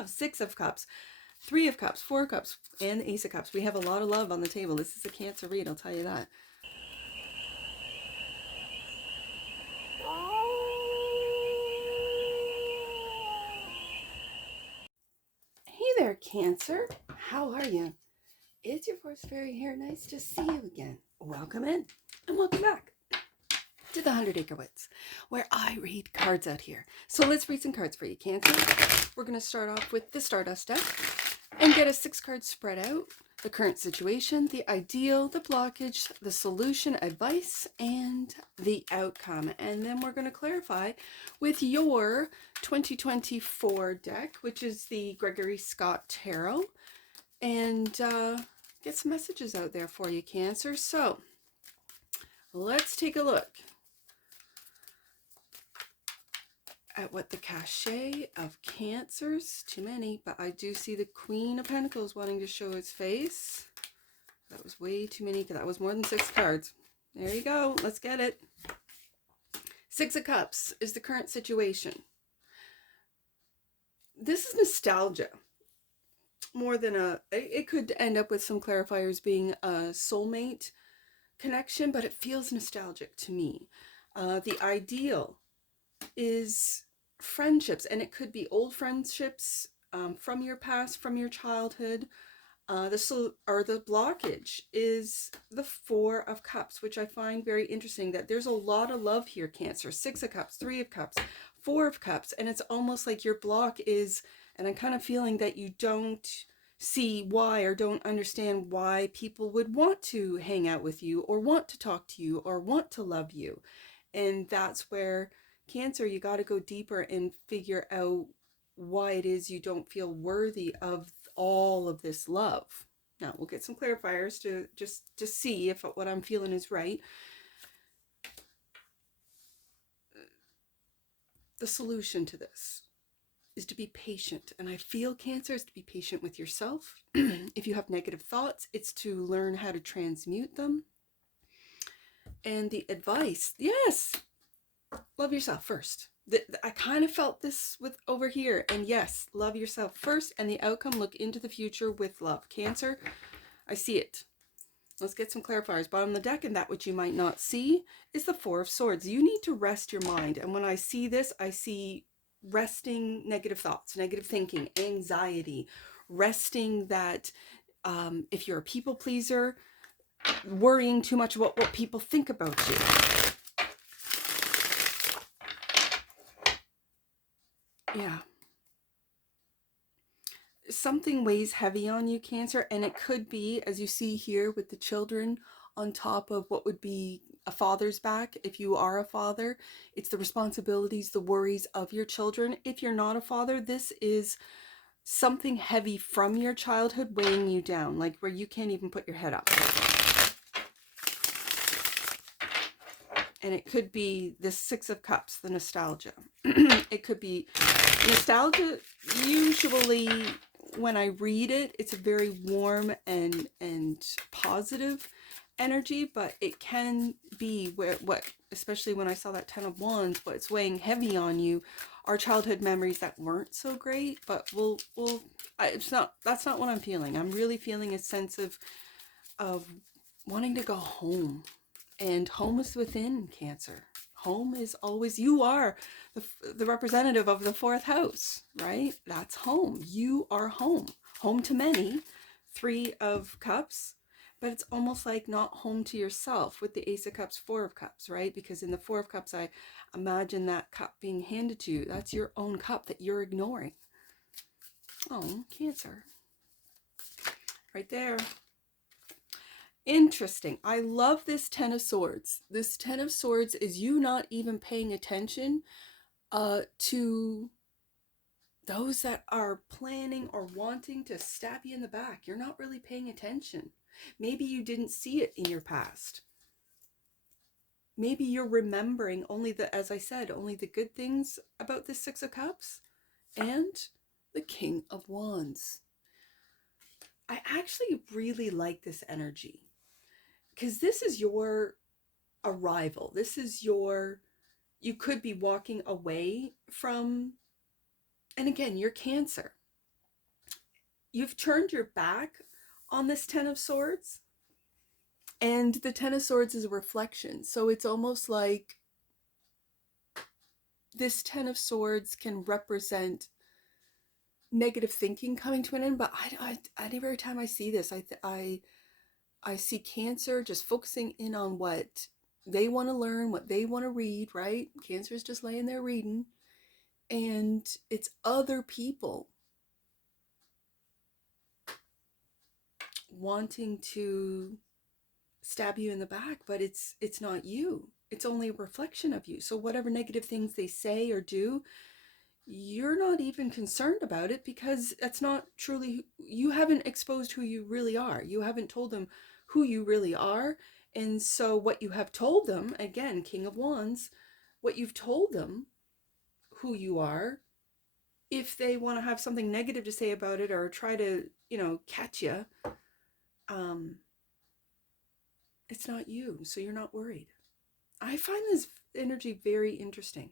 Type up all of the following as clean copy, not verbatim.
love. Six of Cups, Three of Cups, Four of Cups, and the Ace of Cups. We have a lot of love on the table. This is a Cancer read, I'll tell you that. Hey there, Cancer. How are you? It's your Force Fairy here. Nice to see you again. Welcome in and welcome back to the 100 Acre Woods, where I read cards out here. So let's read some cards for you, Cancer. We're going to start off with the Stardust deck and get a 6-card spread out. The current situation, the ideal, the blockage, the solution, advice, and the outcome. And then we're going to clarify with your 2024 deck, which is the Gregory Scott Tarot, and get some messages out there for you, Cancer. So let's take a look at what the cachet of Cancers, too many, but I do see the Queen of Pentacles wanting to show its face. That was way too many, because that was more than 6 cards. There you go, let's get it. 6 of Cups is the current situation. This is nostalgia. More than it could end up with some clarifiers being a soulmate connection, but it feels nostalgic to me. The ideal is friendships, and it could be old friendships from your past, from your childhood. The blockage is the Four of Cups, which I find very interesting, that there's a lot of love here, Cancer. 6 of Cups, 3 of Cups, 4 of Cups, and it's almost like your block is, and I'm kind of feeling that you don't see why, or don't understand why people would want to hang out with you, or want to talk to you, or want to love you. And that's where, Cancer, you got to go deeper and figure out why it is you don't feel worthy of all of this love. Now, we'll get some clarifiers to see if what I'm feeling is right. The solution to this is to be patient. And I feel, Cancer, is to be patient with yourself. If you have negative thoughts, it's to learn how to transmute them. And the advice, yes, love yourself first. I kind of felt this with over here. And yes, love yourself first, and the outcome, look into the future with love. Cancer, I see it. Let's get some clarifiers. Bottom of the deck, and that which you might not see, is the Four of Swords. You need to rest your mind. And when I see this, I see resting negative thoughts, negative thinking, anxiety, resting that if you're a people pleaser, worrying too much about what people think about you. Yeah. Something weighs heavy on you, Cancer, and it could be, as you see here with the children on top of what would be a father's back. If you are a father, it's the responsibilities, the worries of your children. If you're not a father, this is something heavy from your childhood weighing you down, like where you can't even put your head up. And it could be the 6 of Cups, the nostalgia. It could be nostalgia. Usually when I read it, it's a very warm and positive energy, but it can be what especially when I saw that 10 of Wands, what's weighing heavy on you are childhood memories that weren't so great. But that's not what I'm feeling. I'm really feeling a sense of wanting to go home. And home is within, Cancer. Home is always, you are the representative of the 4th house, right? That's home. You are home. Home to many. 3 of Cups. But it's almost like not home to yourself with the Ace of Cups, 4 of Cups, right? Because in the 4 of Cups, I imagine that cup being handed to you. That's your own cup that you're ignoring. Oh, Cancer. Right there. Interesting. I love this 10 of Swords. This 10 of Swords is you not even paying attention to those that are planning or wanting to stab you in the back. You're not really paying attention. Maybe you didn't see it in your past. Maybe you're remembering only as I said, only the good things about this 6 of Cups and the King of Wands. I actually really like this energy. Because this is your arrival. This is you could be walking away from, and again, you're Cancer. you've turned your back on this Ten of Swords, and the Ten of Swords is a reflection. So it's almost like this Ten of Swords can represent negative thinking coming to an end. But every time I see this, I see Cancer just focusing in on what they want to learn, what they want to read, right? Cancer is just laying there reading, and it's other people wanting to stab you in the back, but it's not you. It's only a reflection of you. So whatever negative things they say or do, you're not even concerned about it, because that's not truly, you haven't exposed who you really are. You haven't told them who you really are. And so what you have told them, again, King of Wands, what you've told them who you are, if they want to have something negative to say about it or try to, catch you, it's not you. So you're not worried. I find this energy very interesting,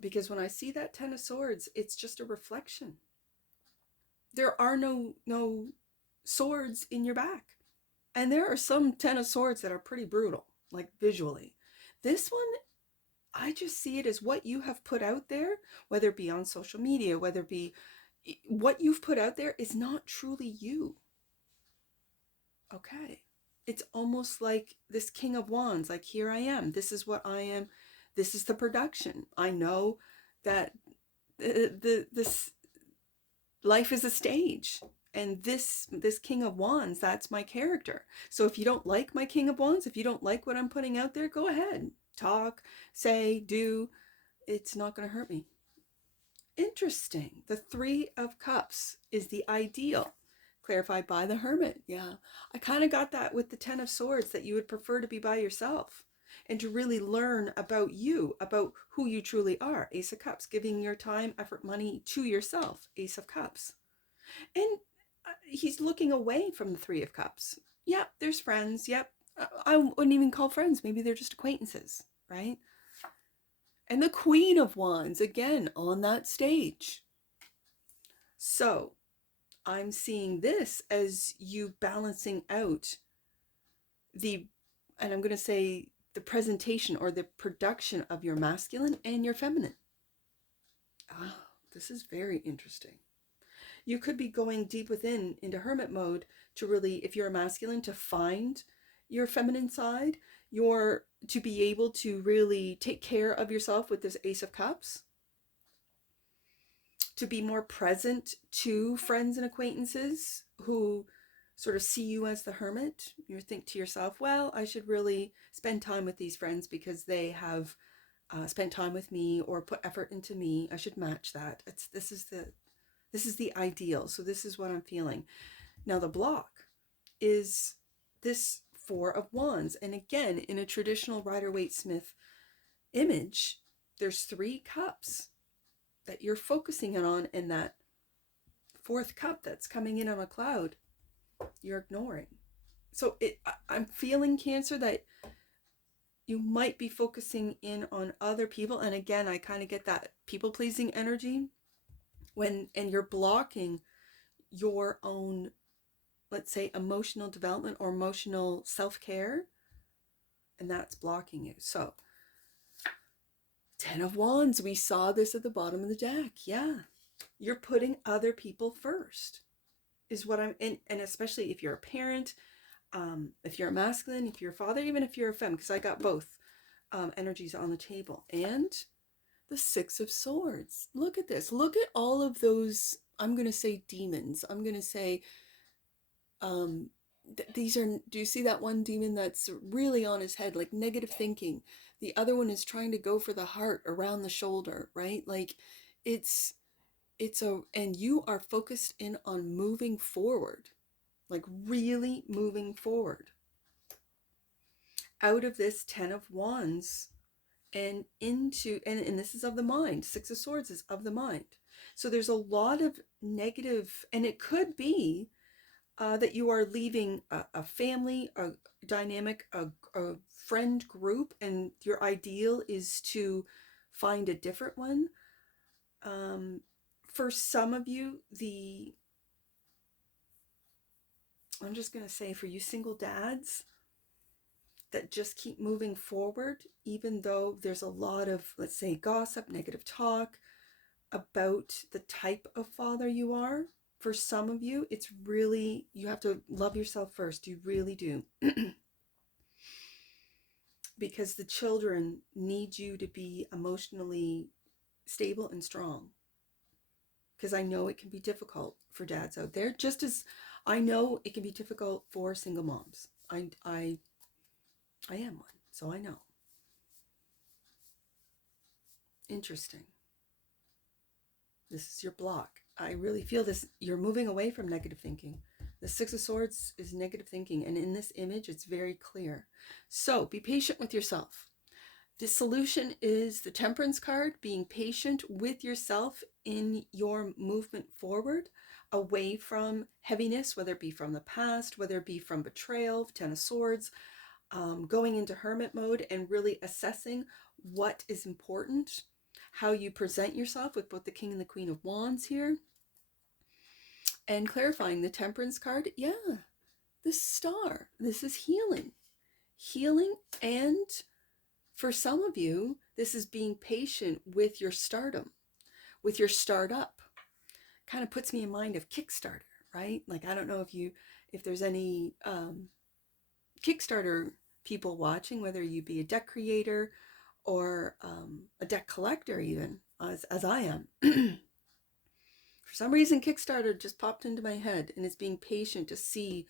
because when I see that Ten of Swords, it's just a reflection. There are no swords in your back. And there are some Ten of Swords that are pretty brutal, like visually. This one, I just see it as what you have put out there, whether it be on social media, whether it be what you've put out there is not truly you. Okay. It's almost like this King of Wands, like, here I am. This is what I am. This is the production. I know that this life is a stage, and this King of Wands, that's my character. So if you don't like my King of Wands, if you don't like what I'm putting out there, go ahead, talk, say, do. It's not going to hurt me. Interesting. The Three of Cups is the ideal, clarified by the Hermit. Yeah, I kind of got that with the Ten of Swords, that you would prefer to be by yourself and to really learn about you, about who you truly are. Ace of Cups, giving your time, effort, money to yourself. Ace of Cups. And he's looking away from the Three of Cups. Yep, there's friends. Yep, I wouldn't even call friends. Maybe they're just acquaintances, right? And the Queen of Wands, again, on that stage. So I'm seeing this as you balancing out and I'm going to say the presentation or the production of your masculine and your feminine. This is very interesting. You could be going deep within into hermit mode to really, if you're a masculine, to find your feminine side, to be able to really take care of yourself with this Ace of Cups, to be more present to friends and acquaintances who sort of see you as the hermit. You think to yourself, well, I should really spend time with these friends because they have spent time with me or put effort into me. I should match that. This is the ideal. So this is what I'm feeling. Now the block is this Four of Wands. And again, in a traditional Rider-Waite-Smith image, there's 3 cups that you're focusing on, and that 4th cup that's coming in on a cloud, you're ignoring. So I'm feeling, Cancer, that you might be focusing in on other people. And again, I kind of get that people-pleasing energy and you're blocking your own, let's say, emotional development or emotional self-care, and that's blocking you. So 10 of Wands, we saw this at the bottom of the deck. Yeah, you're putting other people first is what and especially if you're a parent, if you're a masculine, if you're a father, even if you're a femme, because I got both energies on the table. And the Six of Swords. Look at this. Look at all of those, I'm going to say demons. I'm going to say these are, do you see that one demon that's really on his head, like negative thinking? The other one is trying to go for the heart around the shoulder, right? Like and you are focused in on moving forward, like really moving forward out of this 10 of Wands and into, and this is of the mind. 6 of Swords is of the mind. So there's a lot of negative, and it could be that you are leaving a family, a dynamic, a friend group, and your ideal is to find a different one. for some of you, I'm just going to say for you single dads that just keep moving forward, even though there's a lot of, let's say, gossip, negative talk about the type of father you are. For some of you, it's really, you have to love yourself first. You really do. Because the children need you to be emotionally stable and strong. Because I know it can be difficult for dads out there, just as I know it can be difficult for single moms. I am one, so I know. Interesting. This is your block. I really feel this. You're moving away from negative thinking. The Six of Swords is negative thinking, and in this image, it's very clear. So be patient with yourself. The solution is the Temperance card, being patient with yourself in your movement forward, away from heaviness, whether it be from the past, whether it be from betrayal, Ten of Swords, going into hermit mode and really assessing what is important, how you present yourself with both the King and the Queen of Wands here, and clarifying the Temperance card. Yeah, the Star. This is healing. Healing, and for some of you, this is being patient with your stardom, with your startup. Kind of puts me in mind of Kickstarter, right? Like, I don't know if there's any Kickstarter people watching, whether you be a deck creator or a deck collector even, as I am. For some reason, Kickstarter just popped into my head, and it's being patient to see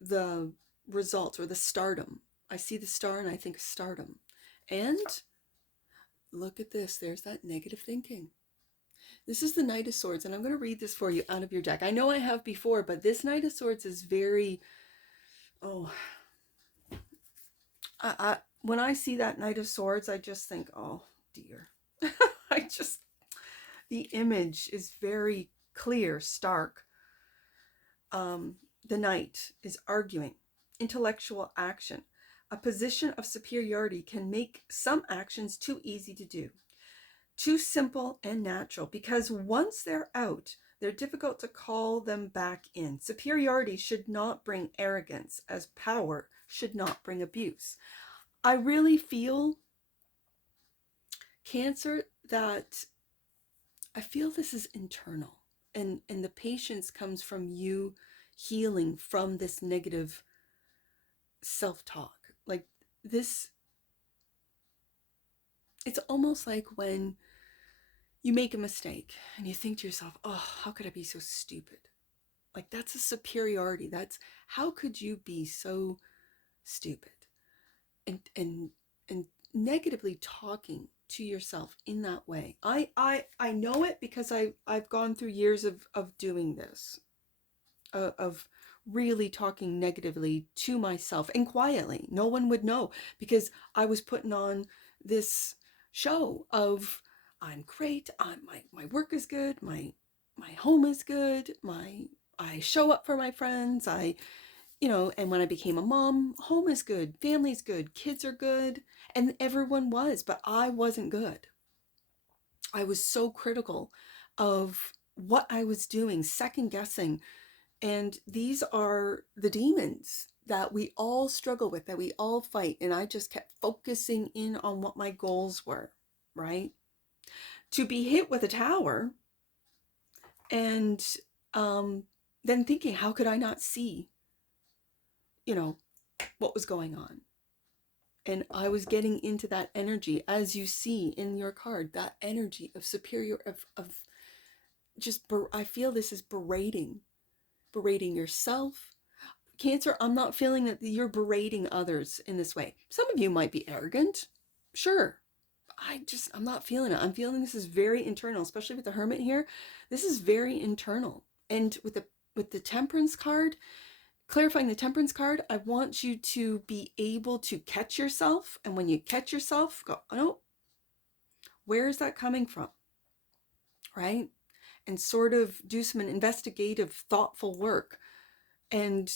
the results or the stardom. I see the star and I think stardom. And look at this. There's that negative thinking. This is the Knight of Swords, and I'm going to read this for you out of your deck. I know I have before, but this Knight of Swords is very, when I see that Knight of Swords, I just think, oh dear. The image is very clear, stark. The Knight is arguing, intellectual action. A position of superiority can make some actions too easy to do, too simple and natural, because once they're out, they're difficult to call them back in. Superiority should not bring arrogance, as power should not bring abuse. I really feel, Cancer, that I feel this is internal, and the patience comes from you healing from this negative self-talk. Like this, it's almost like when you make a mistake and you think to yourself, oh, how could I be so stupid? Like, that's a superiority. That's, how could you be so stupid? And negatively talking to yourself in that way. I know it because I've gone through years of doing this, of really talking negatively to myself, and quietly. No one would know, because I was putting on this show of, I'm great, my work is good, my home is good, I show up for my friends, and when I became a mom, home is good, family's good, kids are good, and everyone was, but I wasn't good. I was so critical of what I was doing, second guessing. And these are the demons that we all struggle with, that we all fight. And I just kept focusing in on what my goals were, right? To be hit with a tower and then thinking, how could I not see, what was going on? And I was getting into that energy, as you see in your card, that energy of superior, of just, I feel this is berating yourself. Cancer, I'm not feeling that you're berating others in this way. Some of you might be arrogant. Sure. I'm not feeling it. I'm feeling this is very internal, especially with the Hermit here. This is very internal. And with the Temperance card, clarifying the Temperance card, I want you to be able to catch yourself. And when you catch yourself, go, oh, where is that coming from? Right? And sort of do some investigative, thoughtful work. And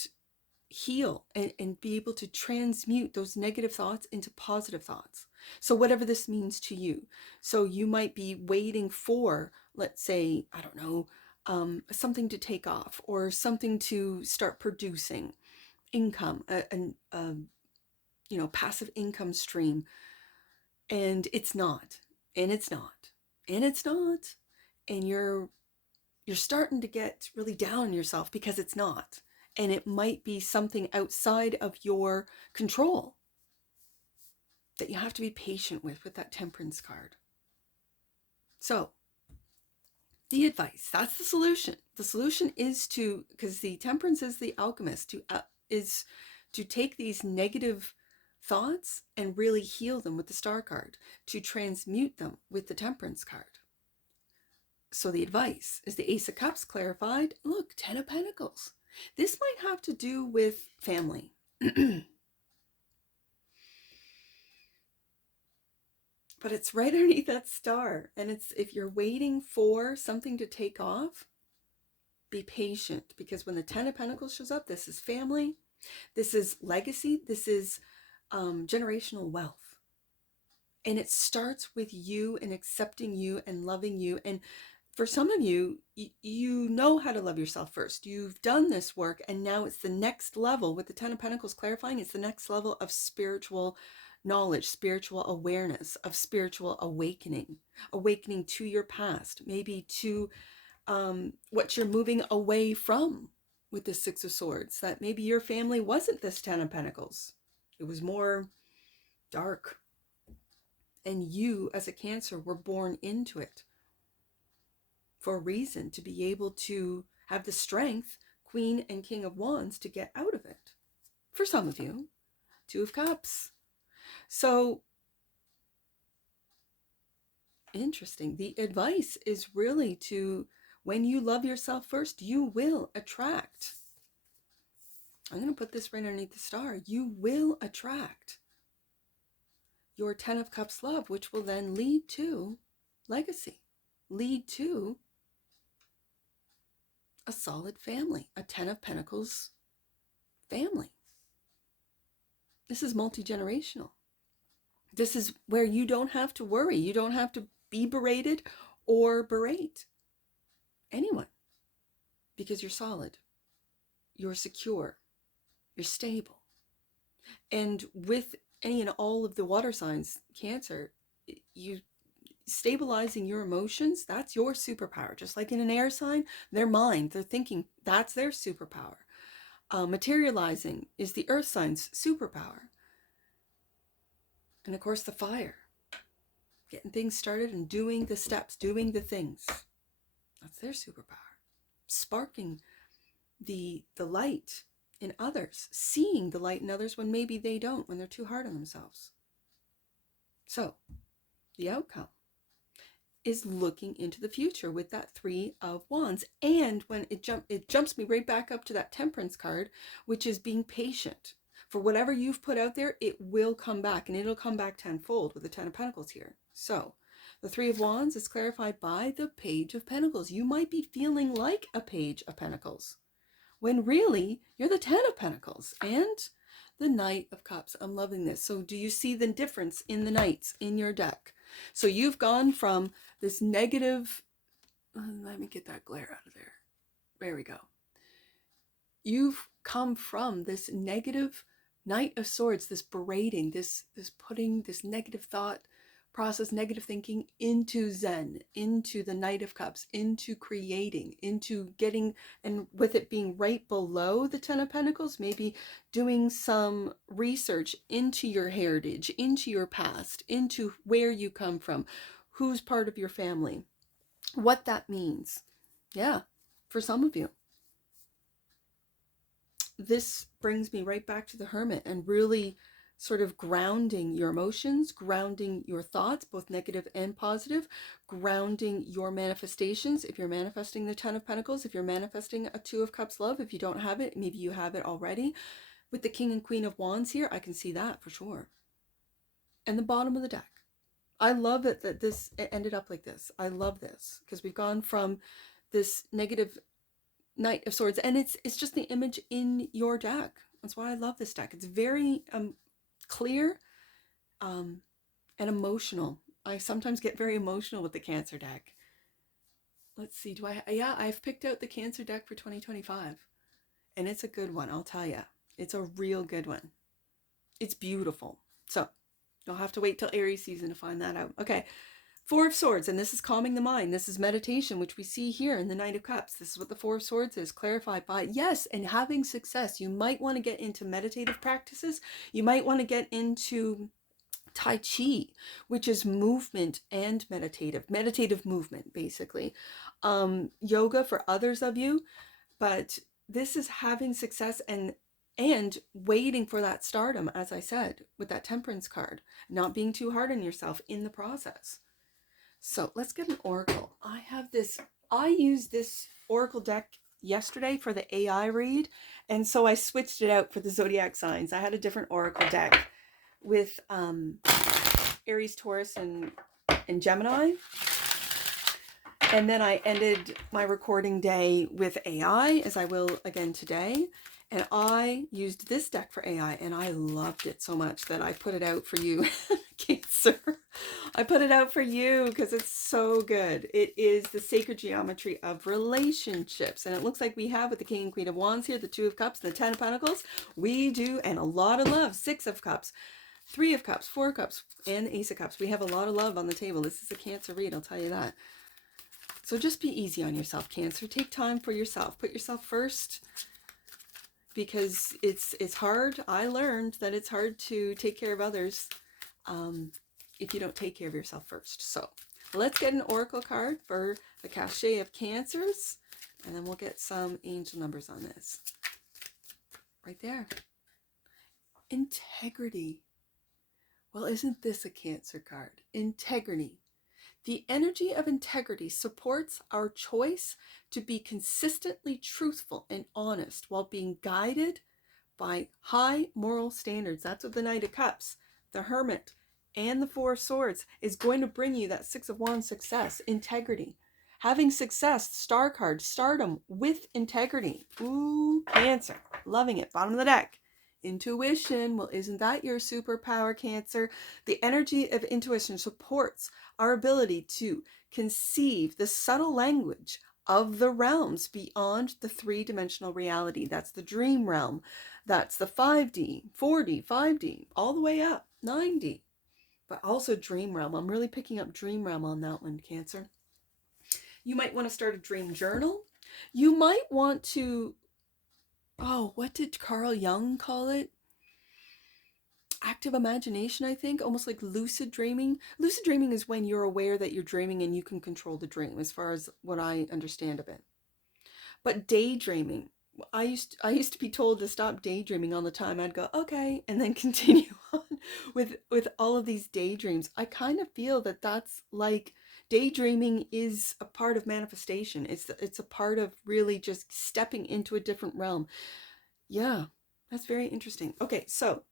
heal and be able to transmute those negative thoughts into positive thoughts. So whatever this means to you. So you might be waiting for, let's say, I don't know, something to take off or something to start producing income, passive income stream. And it's not, and it's not, and it's not. And you're starting to get really down on yourself because it's not. And it might be something outside of your control that you have to be patient with that temperance card. So the advice, that's the solution. The solution is to, because the temperance is the alchemist, is to take these negative thoughts and really heal them with the star card, to transmute them with the temperance card. So the advice is the Ace of Cups clarified. Look, 10 of Pentacles. This might have to do with family. But it's right underneath that star. And it's, if you're waiting for something to take off, be patient. Because when the 10 of Pentacles shows up, this is family. This is legacy. This is generational wealth. And it starts with you and accepting you and loving you. And for some of you, you know how to love yourself first. You've done this work, and now it's the next level with the 10 of Pentacles clarifying. It's the next level of spiritual knowledge, spiritual awareness, of spiritual awakening to your past, maybe to what you're moving away from with the Six of Swords, that maybe your family wasn't this 10 of Pentacles. It was more dark. And you, as a Cancer, were born into it for a reason, to be able to have the strength, Queen and King of Wands, to get out of it. For some of you, Two of Cups. So, interesting. The advice is really to, when you love yourself first, you will attract. I'm going to put this right underneath the star. You will attract your 10 of Cups love, which will then lead to legacy, lead to a solid family, a 10 of Pentacles family. This is multi-generational. This is where you don't have to worry. You don't have to be berated or berate anyone, because you're solid, you're secure, you're stable. And with any and all of the water signs, Cancer, you stabilizing your emotions, that's your superpower. Just like in an air sign, their mind, their thinking, that's their superpower. Materializing is the earth sign's superpower. And of course, the fire, getting things started and doing the steps, doing the things, that's their superpower. Sparking the light in others, seeing the light in others when maybe they don't, when they're too hard on themselves. So the outcome is looking into the future with that Three of Wands. And when it jumps me right back up to that Temperance card, which is being patient. For whatever you've put out there, it will come back, and it'll come back tenfold with the 10 of Pentacles here. So the Three of Wands is clarified by the Page of Pentacles. You might be feeling like a Page of Pentacles, when really you're the 10 of Pentacles and the Knight of Cups. I'm loving this. So do you see the difference in the Knights in your deck? So you've gone from this negative, let me get that glare out of there. There we go. You've come from this negative Knight of Swords, this berating, this putting this negative thought process, negative thinking, into Zen, into the Knight of Cups, into creating, into getting, and with it being right below the 10 of Pentacles, maybe doing some research into your heritage, into your past, into where you come from, who's part of your family, what that means. Yeah, for some of you. This brings me right back to the Hermit and really sort of grounding your emotions, grounding your thoughts, both negative and positive, grounding your manifestations. If you're manifesting the 10 of Pentacles, if you're manifesting a Two of Cups love, if you don't have it, maybe you have it already. With the King and Queen of Wands here, I can see that for sure. And the bottom of the deck. I love it that it ended up like this. I love this because we've gone from this negative Knight of Swords, and it's just the image in your deck. That's why I love this deck. It's very clear and emotional. I sometimes get very emotional with the Cancer deck. Let's see, yeah, I've picked out the Cancer deck for 2025. And it's a good one, I'll tell you. It's a real good one. It's beautiful. So you'll have to wait till Aries season to find that out. Okay, Four of Swords, and this is calming the mind. This is meditation, which we see here in the Knight of Cups. This is what the Four of Swords is, clarified by, yes, and having success. You might want to get into meditative practices. You might want to get into Tai Chi, which is movement and meditative movement, basically. Yoga for others of you, but this is having success and waiting for that stardom, as I said, with that Temperance card, not being too hard on yourself in the process. So let's get an oracle. I used this oracle deck yesterday for the AI read, and so I switched it out for the zodiac signs. I had a different oracle deck with Aries, Taurus, and Gemini. And then I ended my recording day with AI, as I will again today. And I used this deck for AI, and I loved it so much that I put it out for you, Cancer. I put it out for you because it's so good. It is the sacred geometry of relationships. And it looks like we have with the King and Queen of Wands here, the Two of Cups, and the Ten of Pentacles. We do, and a lot of love. Six of Cups, Three of Cups, Four of Cups, and the Ace of Cups. We have a lot of love on the table. This is a Cancer read, I'll tell you that. So just be easy on yourself, Cancer. Take time for yourself. Put yourself first, because it's hard. I learned that it's hard to take care of others if you don't take care of yourself first. So let's get an oracle card for the cachet of Cancers, and then we'll get some angel numbers on this. Right there. Integrity. Well, isn't this a Cancer card? Integrity. The energy of integrity supports our choice to be consistently truthful and honest while being guided by high moral standards. That's what the Knight of Cups, the Hermit, and the Four of Swords is going to bring you. That Six of Wands success, integrity. Having success, star card, stardom with integrity. Ooh, Cancer. Loving it. Bottom of the deck. Intuition. Well, isn't that your superpower, Cancer? The energy of intuition supports our ability to conceive the subtle language of the realms beyond the three-dimensional reality. That's the dream realm. That's the 5D, 4D, 5D, all the way up, 9D. But also dream realm. I'm really picking up dream realm on that one, Cancer. You might want to start a dream journal. You might want to, what did Carl Jung call it? Active imagination, I think, almost like lucid dreaming. Lucid dreaming is when you're aware that you're dreaming and you can control the dream, as far as what I understand of it. But daydreaming, I used to be told to stop daydreaming all the time. I'd go, okay, and then continue on with all of these daydreams. I kind of feel that that's like daydreaming is a part of manifestation. It's a part of really just stepping into a different realm. Yeah, that's very interesting. Okay, so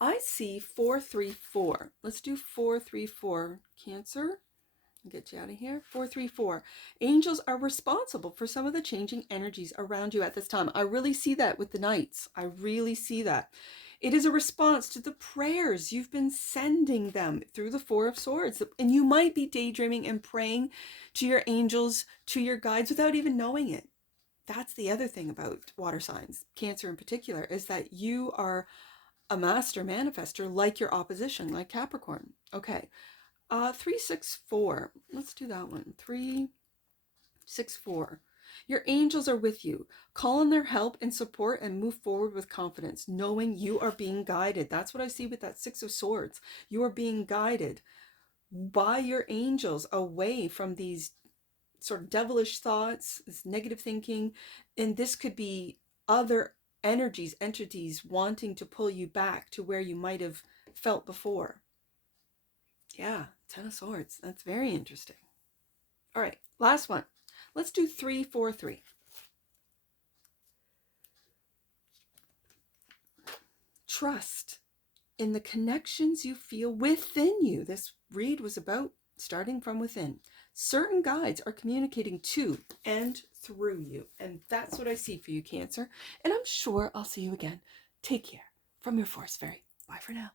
I see 434. Let's do 434, Cancer. I'll get you out of here. 434. Angels are responsible for some of the changing energies around you at this time. I really see that with the Knights. I really see that. It is a response to the prayers you've been sending them through the Four of Swords. And you might be daydreaming and praying to your angels, to your guides, without even knowing it. That's the other thing about water signs, Cancer in particular, is that you are a master manifester like your opposition, like Capricorn. Okay. 364. Let's do that one. 364. Your angels are with you. Call on their help and support and move forward with confidence, knowing you are being guided. That's what I see with that Six of Swords. You are being guided by your angels away from these sort of devilish thoughts, this negative thinking, and this could be other entities wanting to pull you back to where you might have felt before. Yeah, Ten of Swords. That's very interesting. All right, last one. Let's do 343. Trust in the connections you feel within you. This read was about starting from within. certain guides are communicating to and through you. And that's what I see for you, Cancer. And I'm sure I'll see you again. Take care. From your Forest Fairy. Bye for now.